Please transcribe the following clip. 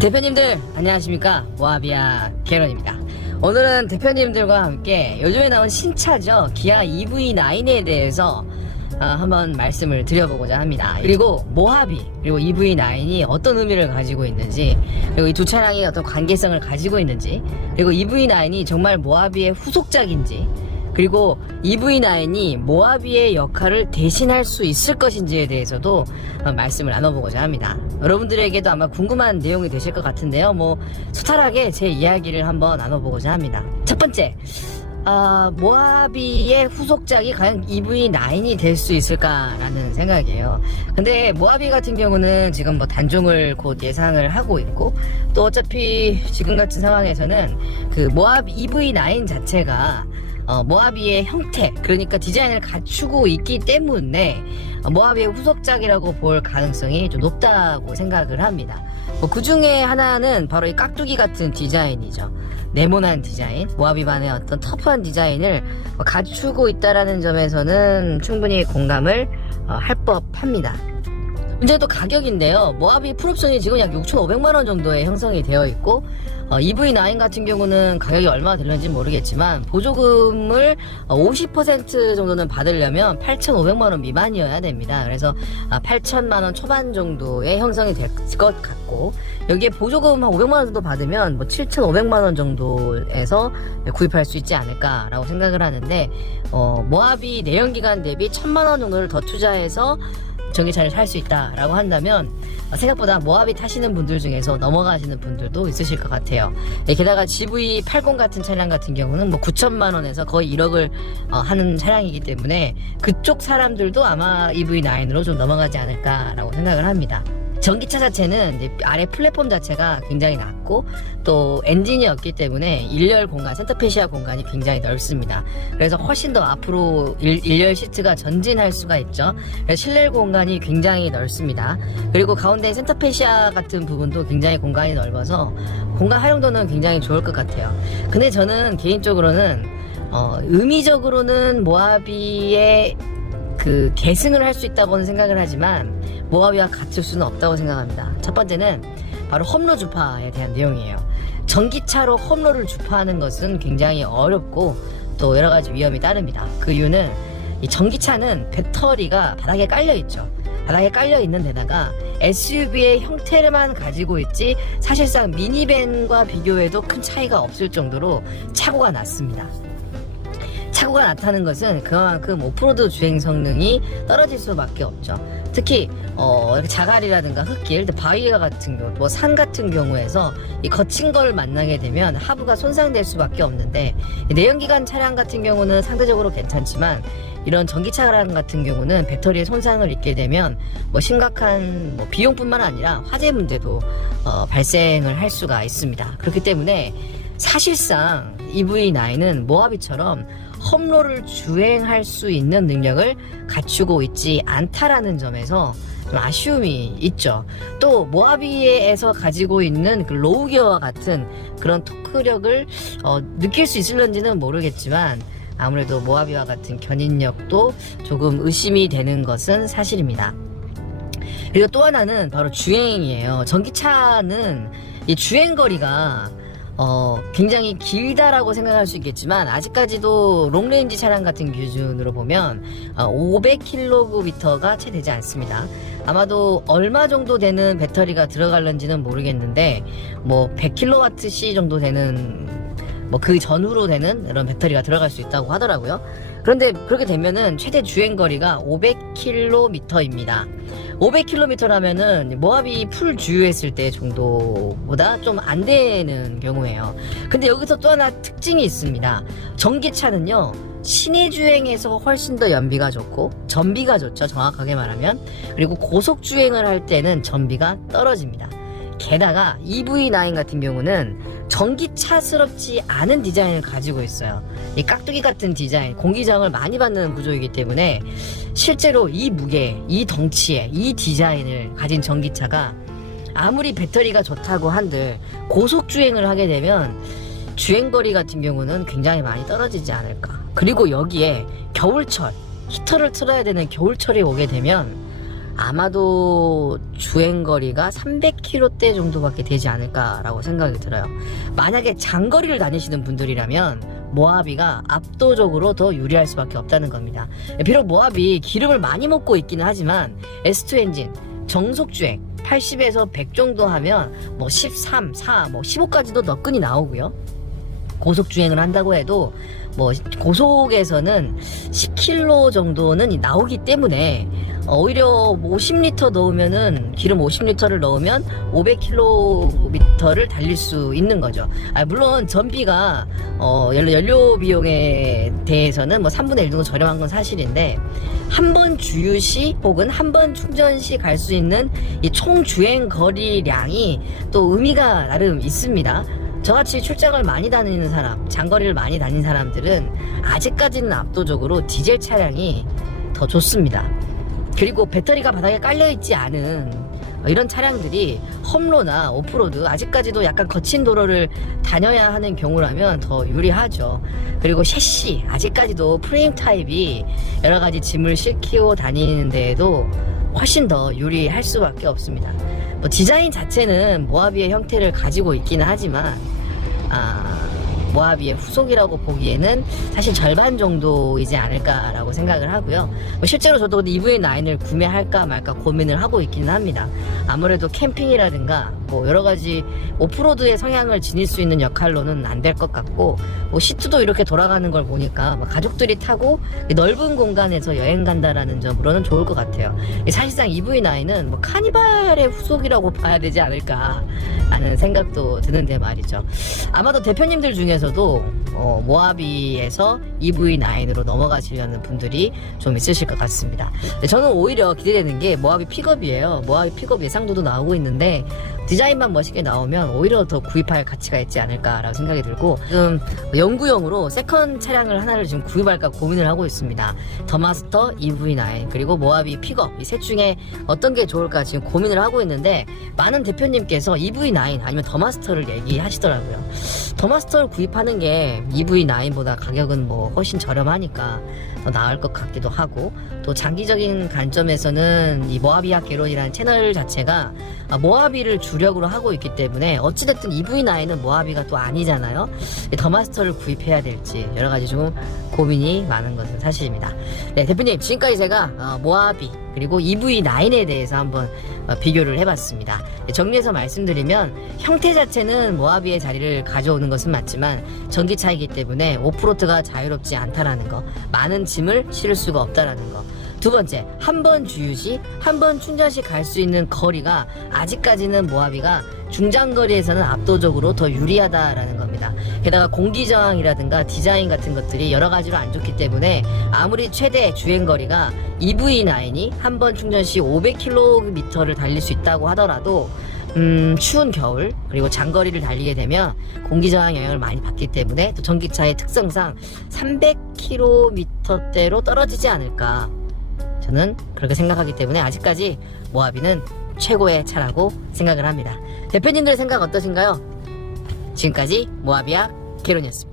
대표님들 안녕하십니까, 모하비아 개런입니다. 오늘은 대표님들과 함께 요즘에 나온 신차죠, 기아 EV9에 대해서 한번 말씀을 드려보고자 합니다. 그리고 모하비 그리고 EV9이 어떤 의미를 가지고 있는지, 그리고 이 두 차량이 어떤 관계성을 가지고 있는지, 그리고 EV9이 정말 모하비의 후속작인지, 그리고 EV9이 모하비의 역할을 대신할 수 있을 것인지에 대해서도 말씀을 나눠보고자 합니다. 여러분들에게도 아마 궁금한 내용이 되실 것 같은데요, 소탈하게 제 이야기를 한번 나눠보고자 합니다. 첫 번째, 모하비의 후속작이 과연 EV9이 될 수 있을까라는 생각이에요. 근데 모하비 같은 경우는 지금 단종을 곧 예상을 하고 있고, 또 어차피 지금 같은 상황에서는 그 모하비 EV9 자체가 모하비의 형태, 그러니까 디자인을 갖추고 있기 때문에 모하비의 후속작이라고 볼 가능성이 좀 높다고 생각을 합니다. 그 중에 하나는 바로 이 깍두기 같은 디자인이죠. 네모난 디자인, 모하비만의 어떤 터프한 디자인을 갖추고 있다라는 점에서는 충분히 공감을 할 법합니다. 문제는 또 가격인데요. 모하비 풀옵션이 지금 약 6,500만원 정도에 형성이 되어 있고, EV9 같은 경우는 가격이 얼마나 될는지 모르겠지만 보조금을 50% 정도는 받으려면 8,500만원 미만이어야 됩니다. 그래서 8,000만원 초반 정도의 형성이 될 것 같고, 여기에 보조금 한 500만원 정도 받으면 7,500만원 정도에서 구입할 수 있지 않을까라고 생각을 하는데, 모하비 내연기관 대비 1,000만원 정도를 더 투자해서 전기차를 살 수 있다라고 한다면 생각보다 모하비 타시는 분들 중에서 넘어가시는 분들도 있으실 것 같아요. 게다가 GV80 같은 차량 같은 경우는 9천만원에서 거의 1억을 하는 차량이기 때문에 그쪽 사람들도 아마 EV9으로 좀 넘어가지 않을까라고 생각을 합니다. 전기차 자체는 이제 아래 플랫폼 자체가 굉장히 낮고, 또 엔진이 없기 때문에 일렬 공간, 센터페시아 공간이 굉장히 넓습니다. 그래서 훨씬 더 앞으로 일렬 시트가 전진할 수가 있죠. 그래서 실내 공간이 굉장히 넓습니다. 그리고 가운데 센터페시아 같은 부분도 굉장히 공간이 넓어서 공간 활용도는 굉장히 좋을 것 같아요. 근데 저는 개인적으로는 의미적으로는 모하비의 그 계승을 할 수 있다고는 생각을 하지만 모하비와 같을 수는 없다고 생각합니다. 첫 번째는 바로 홈로 주파에 대한 내용이에요. 전기차로 홈로를 주파하는 것은 굉장히 어렵고 또 여러가지 위험이 따릅니다. 그 이유는 이 전기차는 배터리가 바닥에 깔려 있죠. 바닥에 깔려 있는 데다가 SUV의 형태만 가지고 있지 사실상 미니밴과 비교해도 큰 차이가 없을 정도로 착오가 낮습니다. 착오가 낮다는 것은 그만큼 오프로드 주행 성능이 떨어질 수밖에 없죠. 특히 자갈이라든가 흙길, 바위 같은 경우, 산 같은 경우에서 이 거친 걸 만나게 되면 하부가 손상될 수밖에 없는데, 내연기관 차량 같은 경우는 상대적으로 괜찮지만 이런 전기차 차량 같은 경우는 배터리에 손상을 입게 되면 심각한 비용뿐만 아니라 화재 문제도 발생을 할 수가 있습니다. 그렇기 때문에 사실상 EV9은 모하비처럼 홈로를 주행할 수 있는 능력을 갖추고 있지 않다라는 점에서 좀 아쉬움이 있죠. 또 모하비에서 가지고 있는 그 로우 기어와 같은 그런 토크력을 느낄 수 있을런지는 모르겠지만 아무래도 모하비와 같은 견인력도 조금 의심이 되는 것은 사실입니다. 그리고 또 하나는 바로 주행이에요. 전기차는 이 주행거리가 굉장히 길다라고 생각할 수 있겠지만 아직까지도 롱레인지 차량 같은 기준으로 보면 500km가 채 되지 않습니다. 아마도 얼마 정도 되는 배터리가 들어갈는지는 모르겠는데 100kWh 정도 되는 그 전후로 되는 이런 배터리가 들어갈 수 있다고 하더라고요. 그런데 그렇게 되면은 최대 주행거리가 500km입니다. 500km라면은 모하비 풀 주유했을 때 정도보다 좀 안 되는 경우예요. 근데 여기서 또 하나 특징이 있습니다. 전기차는요, 시내 주행에서 훨씬 더 연비가 좋고 전비가 좋죠, 정확하게 말하면. 그리고 고속 주행을 할 때는 전비가 떨어집니다. 게다가 EV9 같은 경우는 전기차스럽지 않은 디자인을 가지고 있어요. 이 깍두기 같은 디자인, 공기저항을 많이 받는 구조이기 때문에 실제로 이 무게, 이 덩치에 이 디자인을 가진 전기차가 아무리 배터리가 좋다고 한들 고속주행을 하게 되면 주행거리 같은 경우는 굉장히 많이 떨어지지 않을까. 그리고 여기에 겨울철, 히터를 틀어야 되는 겨울철이 오게 되면 아마도 주행거리가 300km대 정도밖에 되지 않을까라고 생각이 들어요. 만약에 장거리를 다니시는 분들이라면 모하비가 압도적으로 더 유리할 수밖에 없다는 겁니다. 비록 모하비 기름을 많이 먹고 있기는 하지만 S2 엔진 정속주행 80에서 100 정도 하면 뭐 13, 4, 뭐 15까지도 너끈히 나오고요. 고속주행을 한다고 해도 뭐 고속에서는 10km 정도는 나오기 때문에 오히려 50리터 넣으면은 기름 50리터를 넣으면 500km를 달릴 수 있는 거죠. 물론 전비가 연료 비용에 대해서는 뭐 3분의 1 정도 저렴한 건 사실인데 한 번 주유 시 혹은 한 번 충전 시 갈 수 있는 이 총 주행 거리량이 또 의미가 나름 있습니다. 저같이 출장을 많이 다니는 사람, 장거리를 많이 다니는 사람들은 아직까지는 압도적으로 디젤 차량이 더 좋습니다. 그리고 배터리가 바닥에 깔려있지 않은 이런 차량들이 험로나 오프로드, 아직까지도 약간 거친 도로를 다녀야 하는 경우라면 더 유리하죠. 그리고 셰시, 아직까지도 프레임 타입이 여러가지 짐을 실키고 다니는 데에도 훨씬 더 유리할 수밖에 없습니다. 뭐 디자인 자체는 모하비의 형태를 가지고 있기는 하지만 모하비의 후속이라고 보기에는 사실 절반 정도이지 않을까라고 생각을 하고요. 실제로 저도 EV9을 구매할까 말까 고민을 하고 있기는 합니다. 아무래도 캠핑이라든가 뭐 여러가지 오프로드의 성향을 지닐 수 있는 역할로는 안 될 것 같고, 뭐 시트도 이렇게 돌아가는 걸 보니까 가족들이 타고 넓은 공간에서 여행 간다라는 점으로는 좋을 것 같아요. 사실상 EV9은 뭐 카니발의 후속이라고 봐야 되지 않을까 하는 생각도 드는데 말이죠. 아마도 대표님들 중에서도 모하비에서 EV9으로 넘어가시려는 분들이 좀 있으실 것 같습니다. 저는 오히려 기대되는 게 모하비 픽업이에요. 모하비 픽업 예상도도 나오고 있는데 디자인만 멋있게 나오면 오히려 더 구입할 가치가 있지 않을까라고 생각이 들고, 지금 영구형으로 세컨 차량을 하나를 지금 구입할까 고민을 하고 있습니다. 더마스터, EV9 그리고 모하비 픽업, 이 셋 중에 어떤 게 좋을까 지금 고민을 하고 있는데, 많은 대표님께서 EV9 아니면 더마스터를 얘기하시더라고요. 더마스터를 구입하는 게 EV9보다 가격은 뭐 훨씬 저렴하니까 더 나을 것 같기도 하고, 또 장기적인 관점에서는 이 모하비와 개론이라는 채널 자체가 모하비를 주력으로 하고 있기 때문에 어찌됐든 EV9은 모하비가 또 아니잖아요. 더마스터를 구입해야 될지 여러가지 좀 고민이 많은 것은 사실입니다. 네, 대표님, 지금까지 제가 모하비 그리고 EV9에 대해서 한번 비교를 해봤습니다. 정리해서 말씀드리면 형태 자체는 모하비의 자리를 가져오는 것은 맞지만 전기차이기 때문에 오프로드가 자유롭지 않다라는 거, 많은 짐을 실을 수가 없다라는 거. 두 번째, 한 번 주유 시, 한 번 충전 시 갈 수 있는 거리가 아직까지는 모하비가 중장거리에서는 압도적으로 더 유리하다라는 겁니다. 게다가 공기저항이라든가 디자인 같은 것들이 여러 가지로 안 좋기 때문에 아무리 최대 주행거리가 EV9이 한 번 충전 시 500km를 달릴 수 있다고 하더라도 추운 겨울 그리고 장거리를 달리게 되면 공기저항 영향을 많이 받기 때문에 또 전기차의 특성상 300km대로 떨어지지 않을까, 저는 그렇게 생각하기 때문에 아직까지 모하비는 최고의 차라고 생각을 합니다. 대표님들의 생각 어떠신가요? 지금까지 모하비와 개론이었습니다.